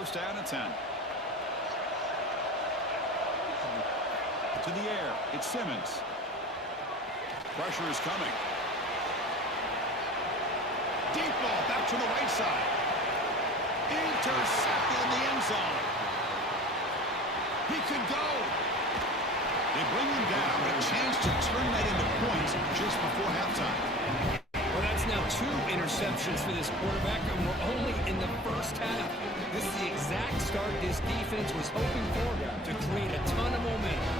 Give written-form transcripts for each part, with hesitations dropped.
First down and 10. To the air. It's Simmons. Pressure is coming. Deep ball back to the right side. Intercepted in the end zone. He could go. They bring him down, but a chance to turn that into points just before halftime. Well, that's now 2 interceptions for this quarterback, and we're only in the first half. This is the exact start this defense was hoping for to create a ton of momentum.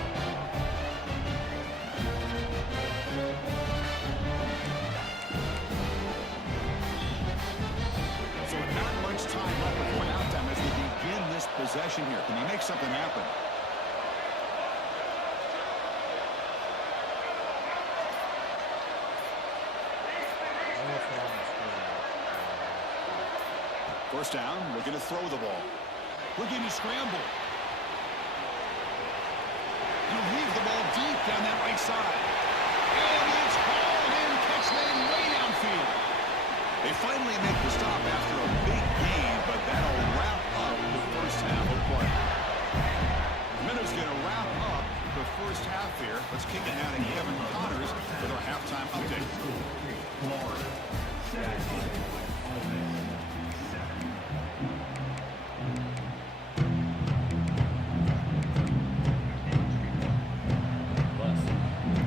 So not much time left before halftime as they begin this possession here. Can he make something happen? First down, looking to throw the ball. Looking to scramble. He'll leave the ball deep down that right side. And it's hauled in, catch made way downfield. They finally make the stop after a big gain, but that'll wrap up the first half of play. Minnows going to wrap up the first half here. Let's kick it out to Kevin Connors with our halftime update.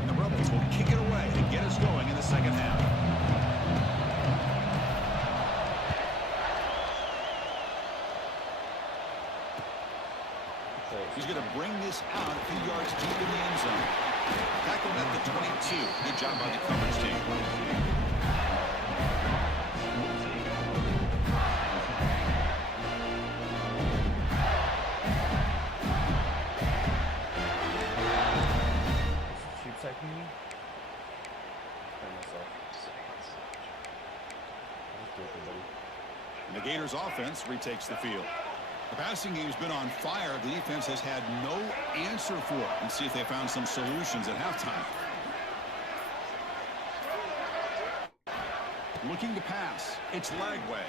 The Rebels will kick it away to get us going in the second half. He's going to bring this out a few yards deep in the end zone. Tackled at the 22. Good job by the coverage team. And the Gators offense retakes the field. The passing game's been on fire. The defense has had no answer for it. Let's see if they found some solutions at halftime. Looking to pass. It's Lagway.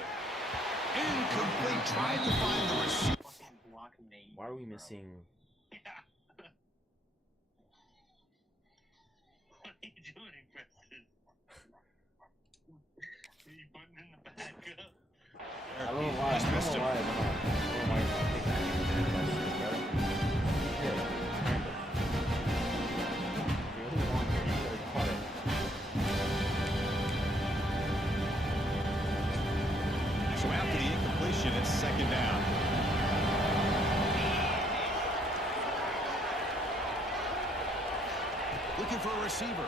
Incomplete. Trying to find the receiver. Why are we missing? What are you doing, Preston? Are you putting in the backup? I don't know why. So after the incompletion, it's second down. Looking for a receiver.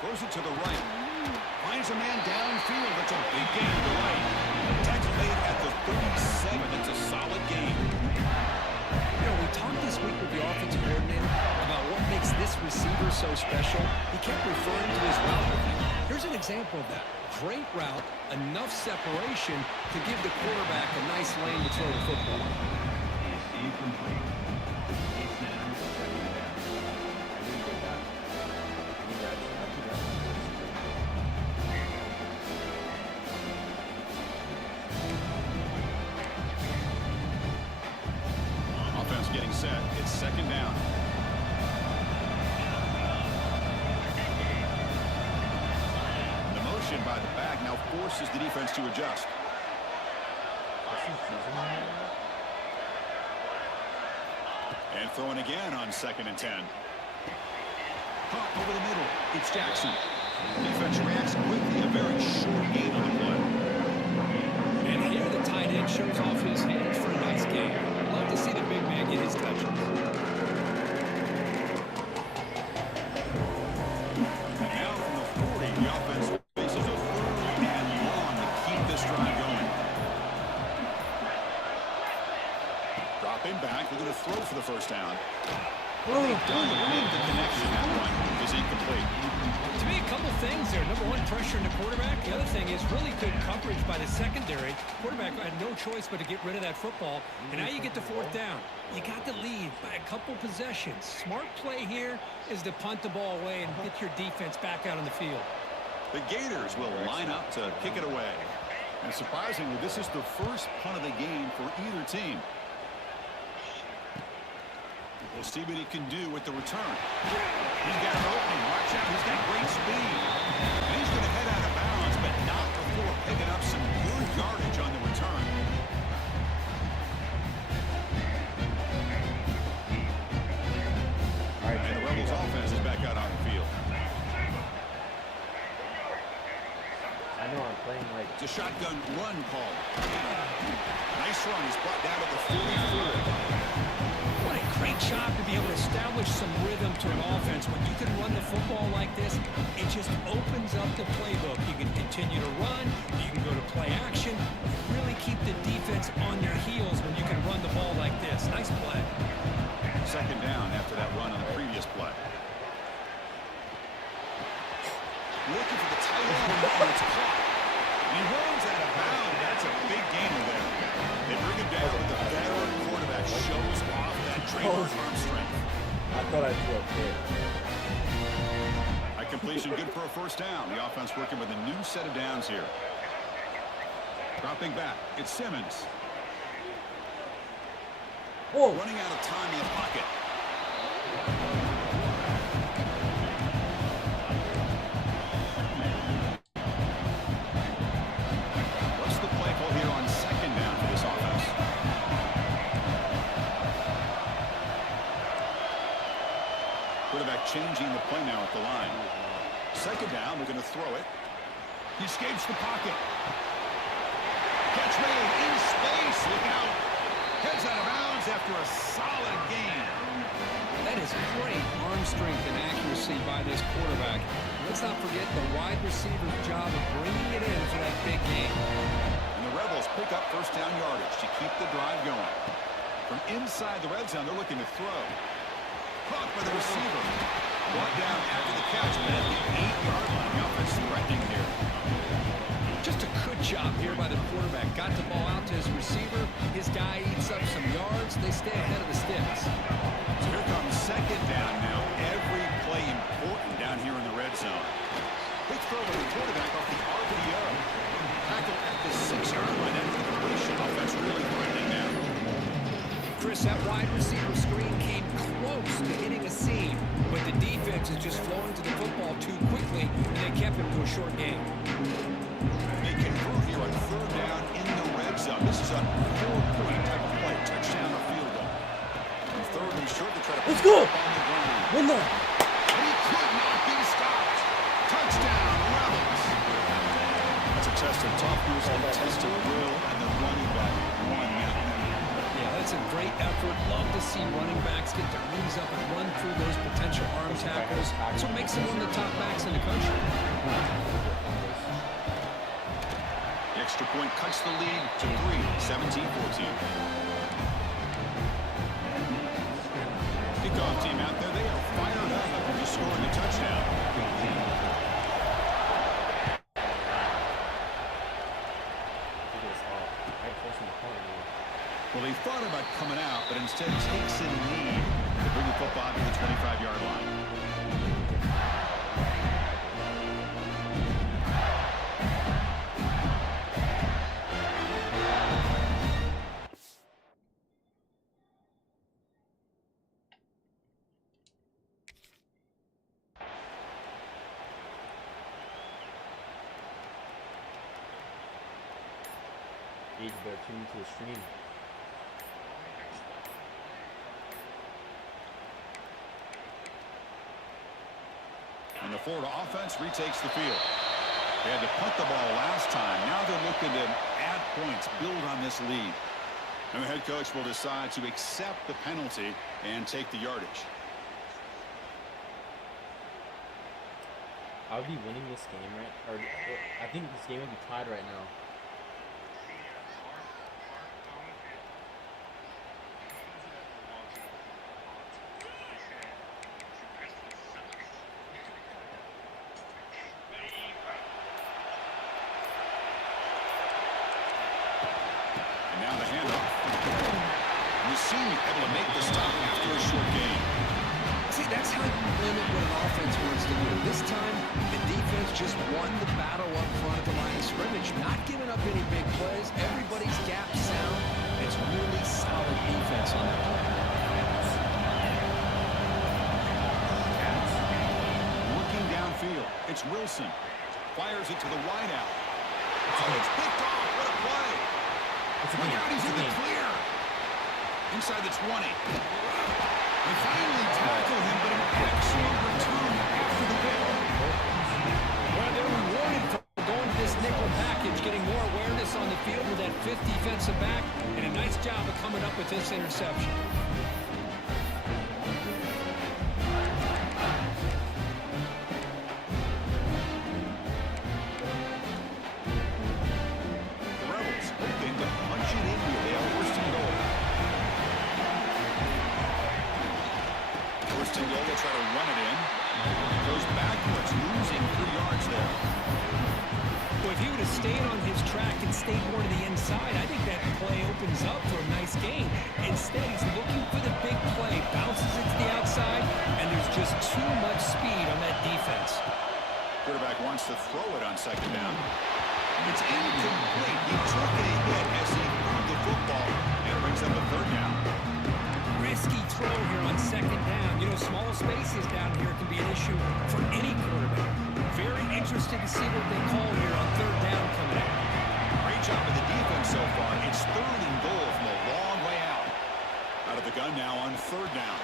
Throws it to the right. Finds a man downfield. That's a big gain to the right. Tackle made at the 37. It's a solid gain. You know, we talked this week with the offensive coordinator about what makes this receiver so special. He kept referring to his route review. Here's an example of that. Great route, enough separation to give the quarterback a nice lane to throw the football. Offense getting set. It's second down. The motion by the back now forces the defense to adjust. And throwing again on 2nd and 10. Pop over the middle. It's Jackson. Defense reacts quickly. A very short gain on the play. And here the tight end shows off his hands for a nice game. Love to see the big man get his touches. And now from the 40, the offense faces a 3rd and long to keep this drive going. Dropping back, we're going to throw for the first down. Well, they've done to make the connection. That one is incomplete. To me, a couple things there. Number one, pressure in the quarterback. The other thing is really good coverage by the secondary. Quarterback had no choice but to get rid of that football. And now you get to 4th down. You got the lead by a couple possessions. Smart play here is to punt the ball away and get your defense back out on the field. The Gators will line up to kick it away. And surprisingly, this is the first punt of the game for either team. We'll see what he can do with the return. He's got an opening. Watch out. He's got great speed. And he's going to head out of bounds, but not before picking up some good yardage on the return. And the Rebels offense is back out on the field. I know I'm playing like... It's a shotgun run call. Nice run. He's brought down to the 44. What a great job to be able to establish some rhythm to an offense. When you can run the football like this, it just opens up the playbook. You can continue to run. You can go to play action. You really keep the defense on their heels when you can run the ball like this. Nice play. Second down after that run on the previous play. Looking for the tight end, and it's caught. He runs out of bounds. That's a big gainer there. They bring him down with the veteran quarterback. Shows off that trademark arm strength. I thought I threw a pick. A completion good for a first down. The offense working with a new set of downs here. Dropping back. It's Simmons. Whoa. Running out of time in the pocket. What's the play call here on second down for this offense? Quarterback changing the play now at the line. Second down, they're going to throw it. He escapes the pocket. Catch made in space. Look out. Heads out of bounds after a solid gain. That is great arm strength and accuracy by this quarterback. Let's not forget the wide receiver's job of bringing it in for that big gain. And the Rebels pick up first down yardage to keep the drive going. From inside the red zone, they're looking to throw. Caught by the receiver. Brought down after the catch, but at the 8-yard line. The offense threatening here. Just a good job here by the quarterback. Got the ball out to his receiver. His guy eats up some yards. They stay ahead of the sticks. So here comes second down now. Every play important down here in the red zone. Big throw by the quarterback off the RPO. Tackle at the 6-yard line. That's the completion. Offense really threatening now. Chris, that wide receiver screen came close to hitting a seam, but the defense is just flowing to the football too quickly, and they kept him to a short game. They convert here on third down in the red zone. This is a 4-point type of play. Touchdown or field goal. And third and short to try to Let's go. on the ground. Win that. He could not be stopped. Touchdown, Rebels. That's a test of toughness and a test of will, and the running back won that. Yeah, that's a great effort. Love to see running backs get their knees up and run through those potential arm tackles. That's what makes them one of the top backs in the country. The extra point cuts the lead to 3, 17-14. Kickoff team out there, they are fired up after just scoring a touchdown. Well, they thought about coming out, but instead takes in lead to bring the football to the 25-yard line. Age better tune into the stream. And the Florida offense retakes the field. They had to punt the ball last time. Now they're looking to add points, build on this lead. And the head coach will decide to accept the penalty and take the yardage. I would be winning this game, right? Or I think this game would be tied right now. Now the handoff. Mussini able to make the stop after a short gain. See, that's how you limit what an offense wants to do. This time, the defense just won the battle up front at the line of scrimmage, not giving up any big plays. Everybody's gap sound. It's really solid defense on that play. Looking downfield, it's Wilson. Fires it to the wideout. Oh, it's picked off. What a play. Look out, he's in the clear. Inside the 20. They finally tackle him, but an excellent return after the hit. Well, they're rewarded for going to this nickel package, getting more awareness on the field with that fifth defensive back, and a nice job of coming up with this interception. The Rebels hoping to punch it in here. They have first and goal. First and goal, they'll try to run it in. Goes backwards, losing 3 yards there. Well, if he would have stayed on his track and stayed more to the inside, I think that play opens up for a nice gain. Instead, he's looking for the big play, bounces it to the outside, and there's just too much speed on that defense. Quarterback wants to throw it on second down. It's incomplete. He took a hit as he threw the football, and it brings up a third down. Risky throw here on second down. You know, small spaces down here can be an issue for any quarterback. Very interested to see what they call here on third down coming out. Great job of the defense so far. It's third and goal from a long way out. Out of the gun now on third down.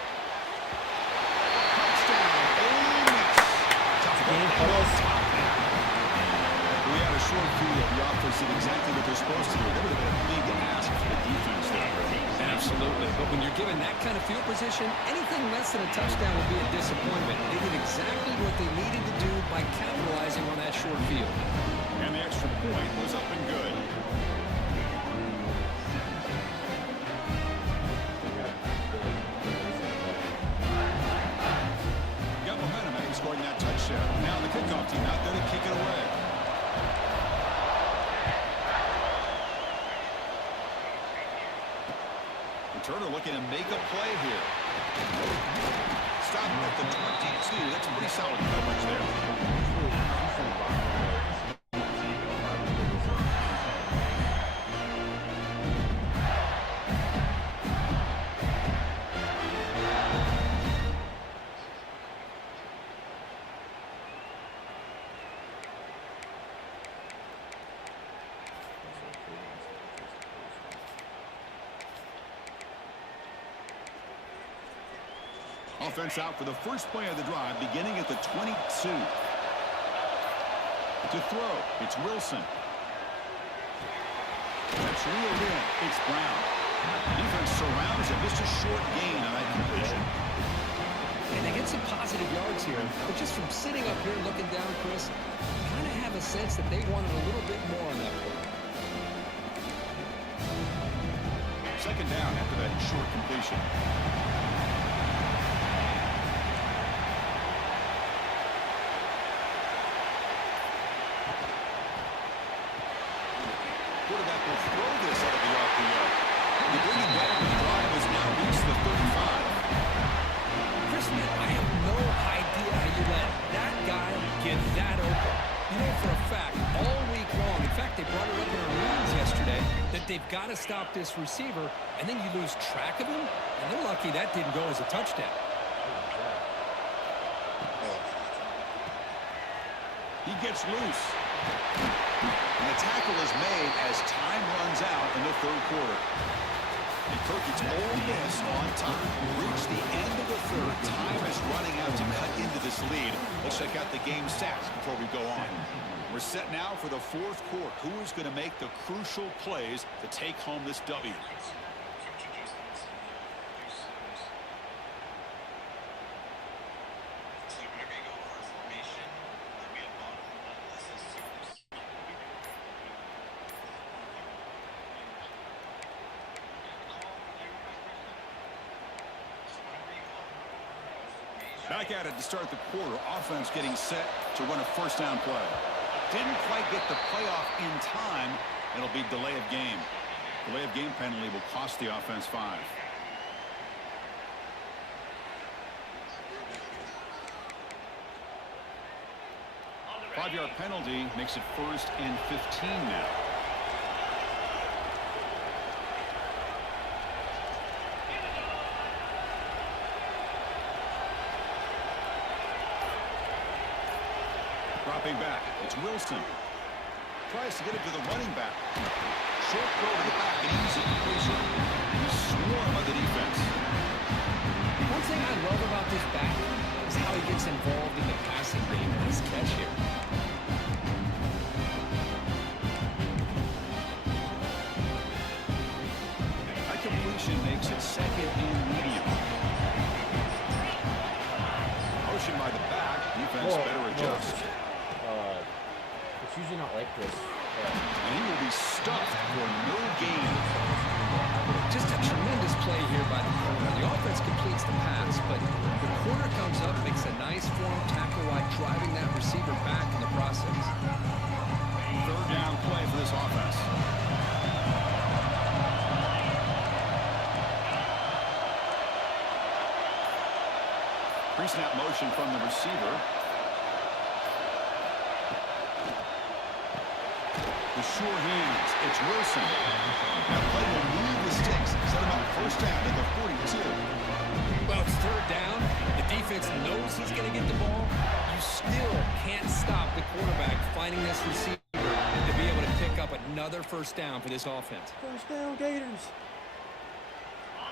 Touchdown, Ole Miss. We had a short field. The offense did exactly what they're supposed to do. That would have been a big ask for the defense there. Absolutely. But when you're given that kind of field position, anything less than a touchdown would be a disappointment. They did exactly what they needed to do by capitalizing on that short field. And the extra point was up and good. Got momentum after scoring that touchdown. Now the kickoff team out there to kick it away. Turner looking to make a play here. Stop at the 22. That's pretty solid coverage there. Offense out for the first play of the drive, beginning at the 22. To throw, it's Wilson. That's reeled in. It's Brown. Defense surrounds him. Just a short gain on that completion. And they get some positive yards here. But just from sitting up here looking down, Chris, kind of have a sense that they wanted a little bit more on that play. Second down after that short completion. Quarterback will throw this out of the RPO. The bring it down, the drive has now reached the 35. Chris, man, I have no idea how you let that guy get that open. You know for a fact, all week long, in fact, they brought it up in our meetings yesterday, that they've got to stop this receiver, and then you lose track of him, and they're lucky that didn't go as a touchdown. He gets loose. And the tackle is made as time runs out in the third quarter. And Kirk, it's Ole Miss on top. Reach the end of the third. Time is running out to cut into this lead. Let's check out the game stats before we go on. We're set now for the fourth quarter. Who is going to make the crucial plays to take home this W? Back at it to start the quarter. Offense getting set to run a first down play. Didn't quite get the playoff in time. It'll be delay of game. Delay of game penalty will cost the offense 5. 5-yard penalty makes it 1st and 15 now. Dropping back, it's Wilson. Tries to get it to the running back. Short throw to the back, an easy completion. He's swarmed by the defense. One thing I love about this back is how he gets involved in the passing game. Nice catch here. That completion makes it 2nd and medium. Motion by the back. Defense better adjust. It's usually not like this. And he will be stuffed for no gain. Just a tremendous play here by the corner. The offense completes the pass, but the corner comes up, makes a nice form tackle while driving that receiver back in the process. 3rd down play for this offense. Pre-snap motion from the receiver. The sure hands. It's Wilson. That play will move the sticks. Set him up 1st down at the 42. Well, it's 3rd down. The defense knows he's going to get the ball. You still can't stop the quarterback finding this receiver to be able to pick up another 1st down for this offense. 1st down, Gators.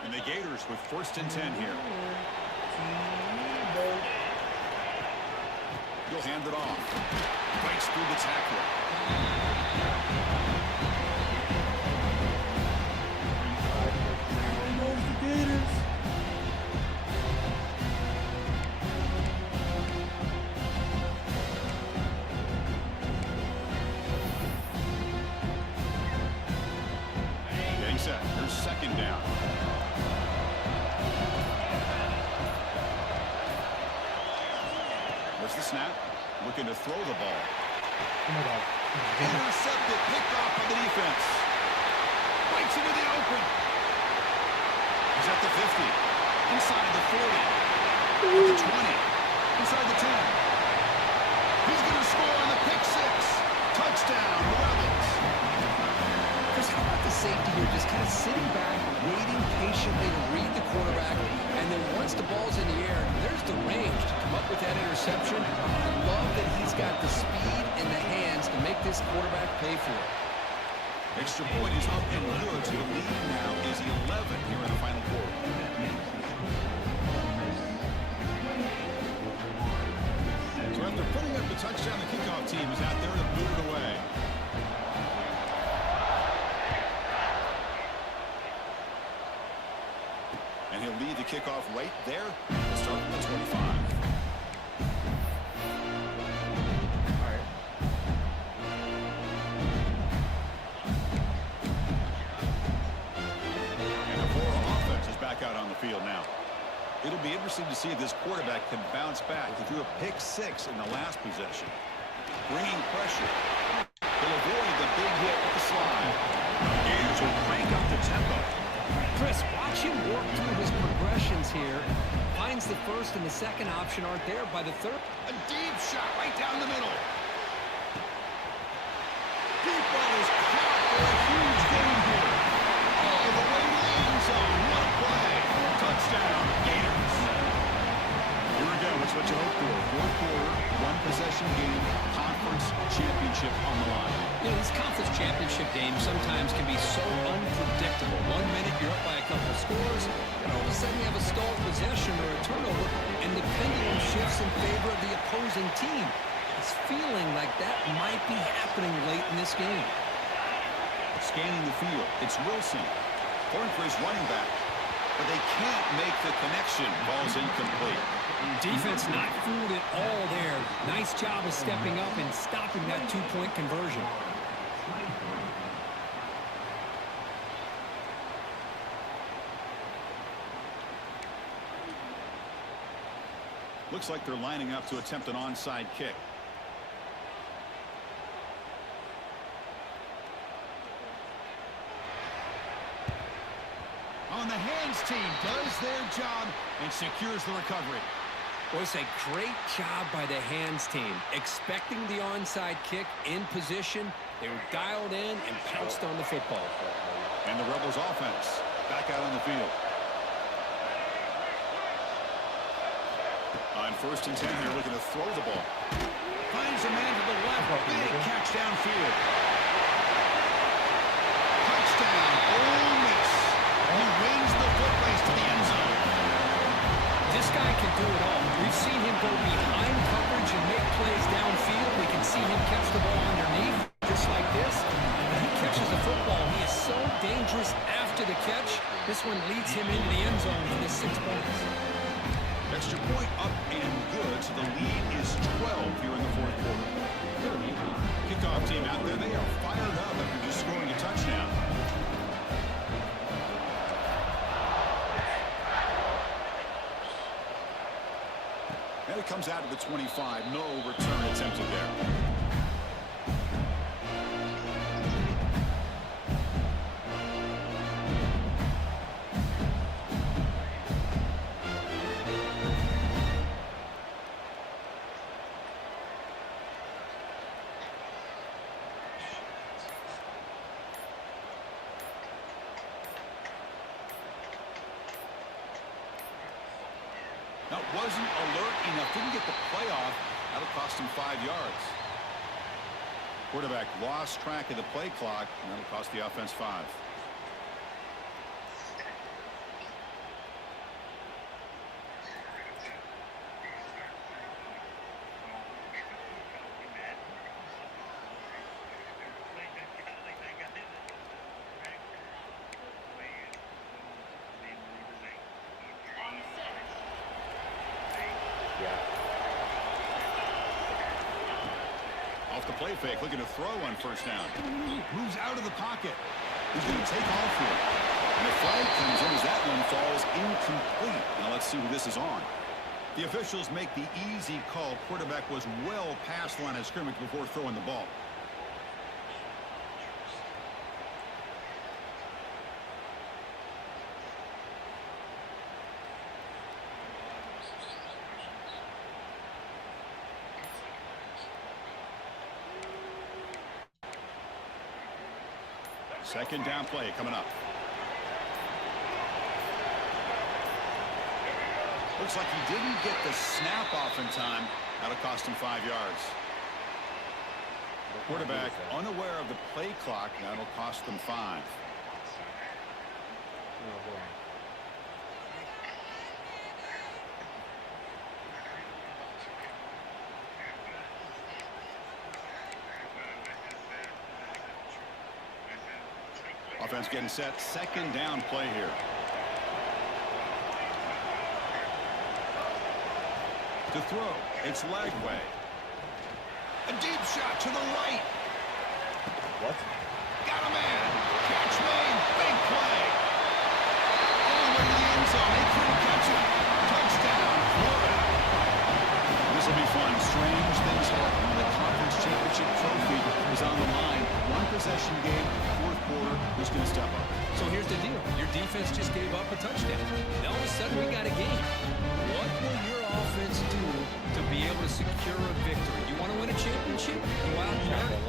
And the Gators with 1st and 10 here. He'll hand it off. Breaks through the tackle. Getting set. Here's 2nd down. There's the snap. Looking to throw the ball. Oh my God. Intercepted, picked off by the defense. Bites into the open. He's at the 50. Inside the 40. At the 20. Inside the 10. He's going to score on the pick 6. Touchdown, Rebels. Chris, how about the safety here just kind of sitting back, waiting patiently to read the quarterback, and then once the ball's in the air, there's the range to come up with that interception. I love that he's got the speed and the hands to make this quarterback pay for it. Extra point is up and good. So the lead now is 11 here in the final quarter. So after putting up the touchdown, the kickoff team is out there to boot it away. And he'll lead the kickoff right there. We'll start from the 25. All right. And the Florida offense is back out on the field now. It'll be interesting to see if this quarterback can bounce back. He threw a pick 6 in the last possession. Bringing pressure. He'll avoid the big hit with the slide. Gators will crank up the tempo. Chris, watch him work through his progressions here. Finds the 1st and the 2nd option aren't there by the 3rd. A deep shot right down the middle. Deep ball is caught for a huge gain here. All the way to the end zone. What a play. Touchdown, Gators. Here we go. It's what you hope for. 4th quarter, 1-possession game, conference championship on the line. You know, these conference championship games sometimes can be so unpredictable. 1 minute you're up by a couple of scores, and all of a sudden you have a stalled possession or a turnover, and the pendulum shifts in favor of the opposing team. It's feeling like that might be happening late in this game. Scanning the field, it's Wilson. Going for his running back. But they can't make the connection. Ball's incomplete. Defense not fooled at all there. Nice job of stepping up and stopping that 2-point conversion. Looks like they're lining up to attempt an onside kick. On the hands team does their job and secures the recovery. Well, it's a great job by the hands team. Expecting the onside kick in position, they were dialed in and pounced on the football. And the Rebels offense back out on the field. On 1st and 10, they're looking to throw the ball. Finds a man to the left. Big catch downfield. Touchdown, Ole Miss. He wins the foot race to the end zone. This guy can do it all. We've seen him go behind coverage and make plays downfield. We can see him catch the ball underneath, just like this. When he catches a football, he is so dangerous after the catch. This one leads him into the end zone for the 6 points. Extra point up and good, so the lead is 12 here in the 4th quarter. Kickoff team out there, they are fired up after just scoring a touchdown. And it comes out to the 25. No return attempted there. That wasn't alert enough. Didn't get the play off. That'll cost him 5 yards. Quarterback lost track of the play clock, and that'll cost the offense 5. Off the play fake, looking to throw on 1st down. Moves out of the pocket. He's going to take off here. And a flag comes in as that one falls incomplete. Now let's see who this is on. The officials make the easy call. Quarterback was well past the line of scrimmage before throwing the ball. Second down play coming up. Looks like he didn't get the snap off in time. That'll cost him 5 yards. The quarterback unaware of the play clock. That'll cost them 5. Offense getting set. Second down play here. To throw, it's Lagway. A deep shot to the right. What? Got a man. Catch made. Big play. All the way to the end zone. They couldn't catch him. Touchdown, Florida. This will be fun. Strange things happen when the conference championship trophy is on the line. One possession game, 4th quarter. Who's going to step up? So here's the deal. Your defense just gave up a touchdown. Now all of a sudden we got a game. What will your offense do to be able to secure a victory? You want to win a championship? Go out and earn it.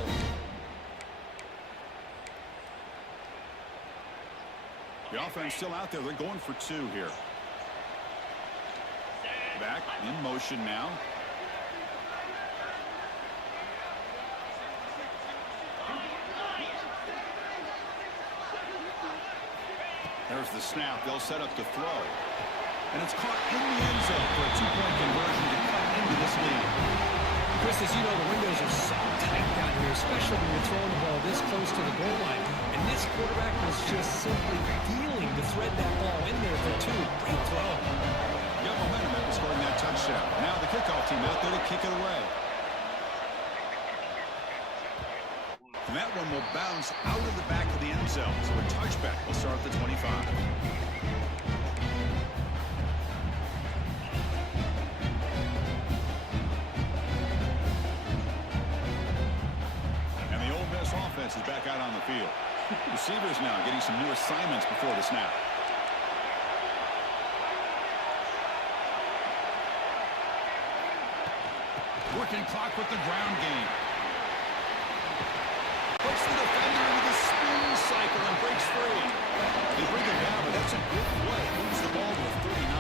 The offense still out there. They're going for 2 here. Back in motion now. There's the snap. They'll set up to throw. And it's caught in the end zone for a 2-point conversion to cut into this lead. Chris, as you know, the windows are so tight down here, especially when you're throwing the ball this close to the goal line. And this quarterback was just simply feeling to thread that ball in there for 2. Great throw. Got momentum after scoring that touchdown. Now the kickoff team out there to kick it away. And that one will bounce out of the back of the end zone. So a touchback will start at the 25. And the Ole Miss offense is back out on the field. Receivers now getting some new assignments before the snap. Working clock with the ground game. Puts the defender into the spin cycle and breaks free. They bring him down, but that's a good play. Moves the ball to 39.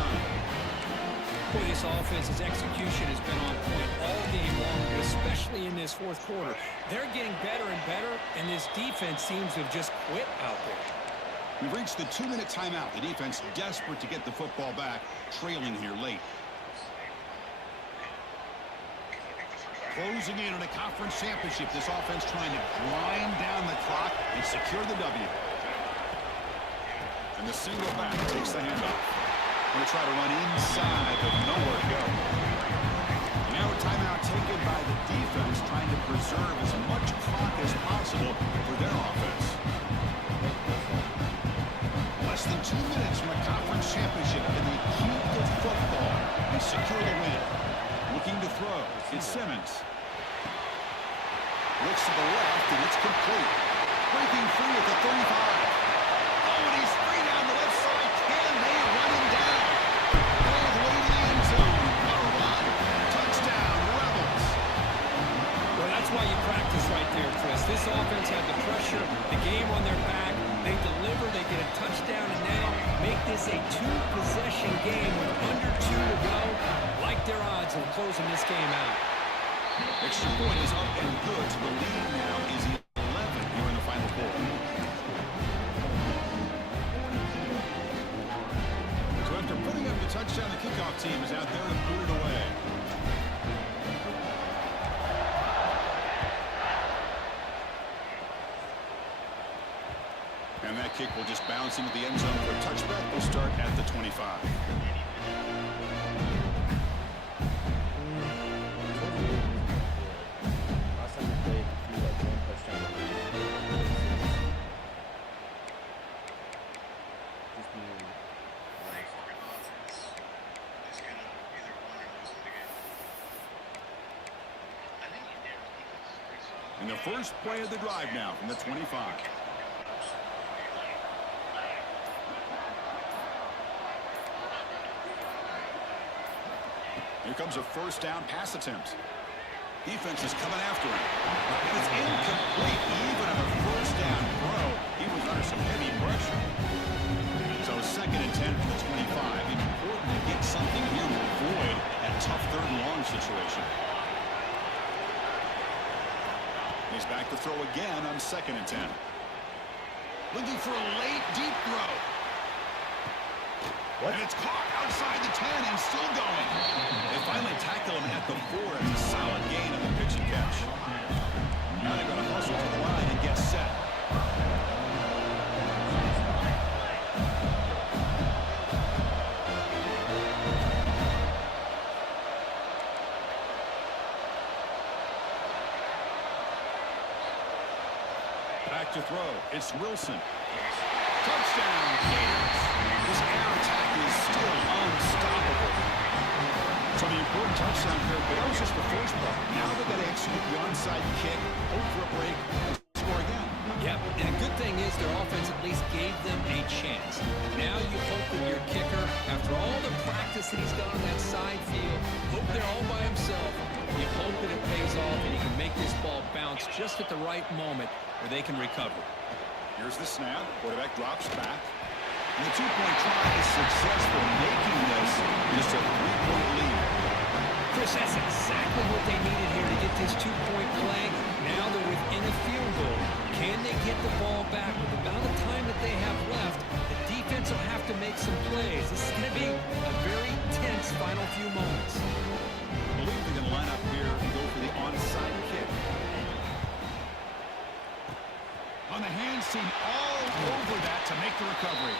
Boy, this offense's execution has been on point all game long, but especially in this fourth quarter. They're getting better and better, and this defense seems to have just quit out there. We've reached the 2-minute timeout. The defense desperate to get the football back, trailing here late. Closing in on a conference championship, this offense trying to grind down the clock and secure the W. And the single back takes the handoff. Going to try to run inside, but nowhere to go. And now a timeout taken by the defense, trying to preserve as much clock as possible for their offense. Less than 2 minutes from a conference championship, and they keep the football and secure the win. Looking to throw. It's Simmons. Looks to the left, and it's complete. Breaking free at the 35. Oh, and he's free down the left side. Can they run him down? All the way to the end zone. What a run. Touchdown, Rebels. Well, that's why you practice right there, Chris. This offense had the pressure, the game on their back. They deliver, they get a touchdown, and now make this a two-possession game with under 2 to go. Like their odds of closing this game out. Extra point is up and good. So the lead now is 11 here in the final quarter. So after putting up the touchdown, the kickoff team is out there to boot it away. And that kick will just bounce into the end zone for a touchback. Will start at the 25. Last time we played, he threw like 1 touchdown. Just being And the first play of the drive now from the 25. Here comes a first down pass attempt. Defense is coming after him. It's incomplete. Even on a first down throw, he was under some heavy pressure. So 2nd and 10 from the 25. Important to get something here to avoid that tough 3rd and long situation. He's back to throw again on 2nd and 10. Looking for a late deep throw. What? And it's caught outside the 10 and still going. They finally tackle him at the 4. It's a solid gain on the pitch and catch. Now they're going to hustle to the line and get set. Back to throw. It's Wilson. Touchdown, Gators. This air attack is still unstoppable. So the important touchdown here, but that was just the first part. Now they've got to execute the onside kick, hope for a break, and score again. Yep, and a good thing is their offense at least gave them a chance. Now you hope that your kicker, after all the practice that he's done on that side field, hope they're all by himself. You hope that it pays off and he can make this ball bounce just at the right moment where they can recover. Here's the snap. Quarterback drops back. And the 2-point try is successful, making this just a 3-point lead. Chris, that's exactly what they needed here to get this 2-point play. Now they're within a field goal. Can they get the ball back with about the time that they have left? The defense will have to make some plays. This is going to be a very tense final few moments. I believe they're going to line up here and go for the onside kick. On the hands team all over that to make the recovery.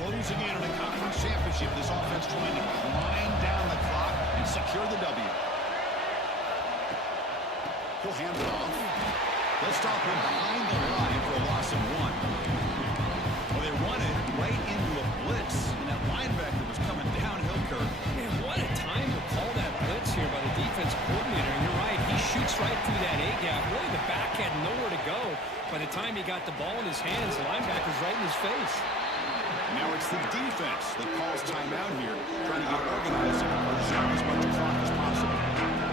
Closing in on a conference championship, this offense trying to grind down the clock and secure the W. He'll hand it off. They'll stop him behind the line for a loss of 1. Well, they run it right into a blitz, and that linebacker was coming downhill, Kirk. Man, what a time to call that blitz here by the defense coordinator. And you're right, he shoots right through that A-gap. Really, the back had nowhere to go. By the time he got the ball in his hands, the linebacker's right in his face. Now it's the defense that calls timeout here, trying to get organized and preserve as much clock as possible.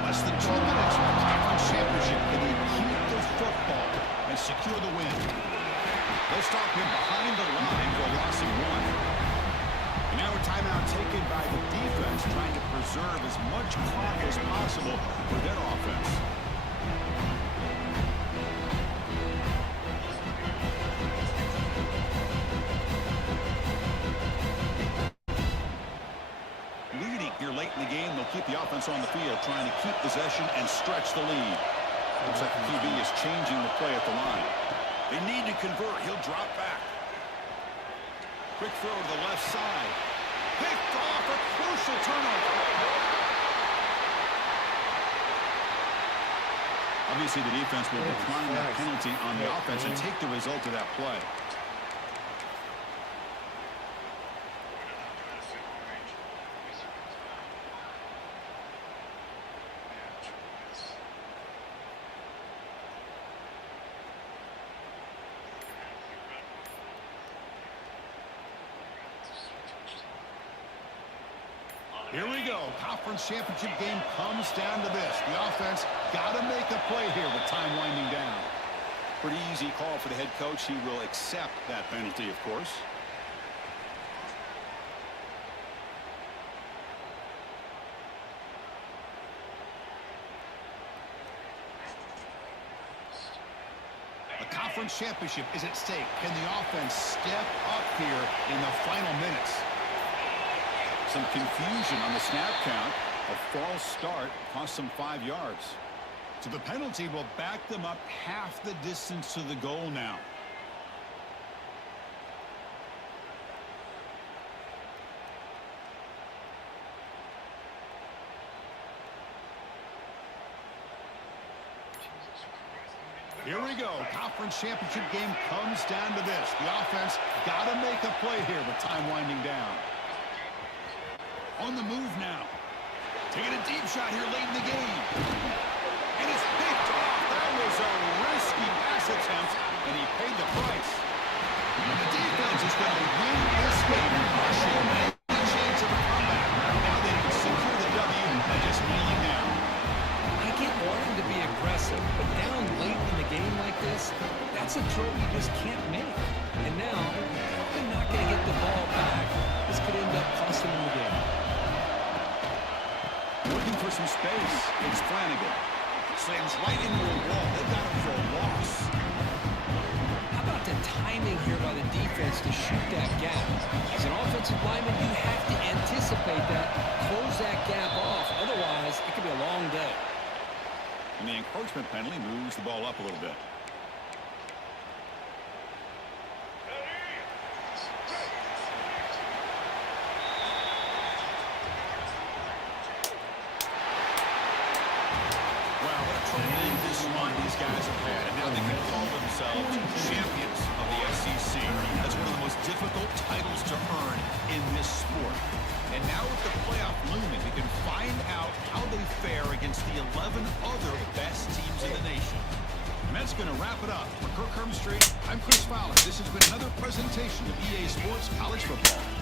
Less than 2 minutes for the conference championship. Can they keep the football and secure the win? They'll stop him behind the line for a loss of 1. And now a timeout taken by the defense, trying to preserve as much clock as possible for their offense. Leading here late in the game, they'll keep the offense on the field, trying to keep possession and stretch the lead. Looks like the QB is changing the play at the line. They need to convert. He'll drop back. Quick throw to the left side. Picked off, a crucial turnover. Obviously, the defense will decline that penalty on the offense and take the result of that play. Here we go. Conference championship game comes down to this. The offense got to make a play here with time winding down. Pretty easy call for the head coach. He will accept that penalty, of course. A conference championship is at stake. Can the offense step up here in the final minutes? Some confusion on the snap count. A false start cost them 5 yards. So the penalty will back them up half the distance to the goal now. Here we go. Conference championship game comes down to this. The offense got to make a play here with time winding down. On the move now. Taking a deep shot here late in the game. And it's picked off. That was a risky pass attempt, and he paid the price. And the defense is going to win this game, crushing any chance of a comeback. Now they can secure the W by just kneeling down. I get wanting to be aggressive, but down late in the game like this, that's a throw you just can't make. And now, they're not going to get the ball back. This could end up costing them the game. Looking for some space. It's Flanagan. Slams right into a wall. They got him for a loss. How about the timing here by the defense to shoot that gap? As an offensive lineman, you have to anticipate that, close that gap off. Otherwise, it could be a long day. And the encroachment penalty moves the ball up a little bit. These guys have had, and now they can call themselves champions of the SEC. That's one of the most difficult titles to earn in this sport. And now with the playoff looming, we can find out how they fare against the 11 other best teams in the nation. And that's going to wrap it up. For Kirk Herbstreit, I'm Chris Fowler. This has been another presentation of EA Sports College Football.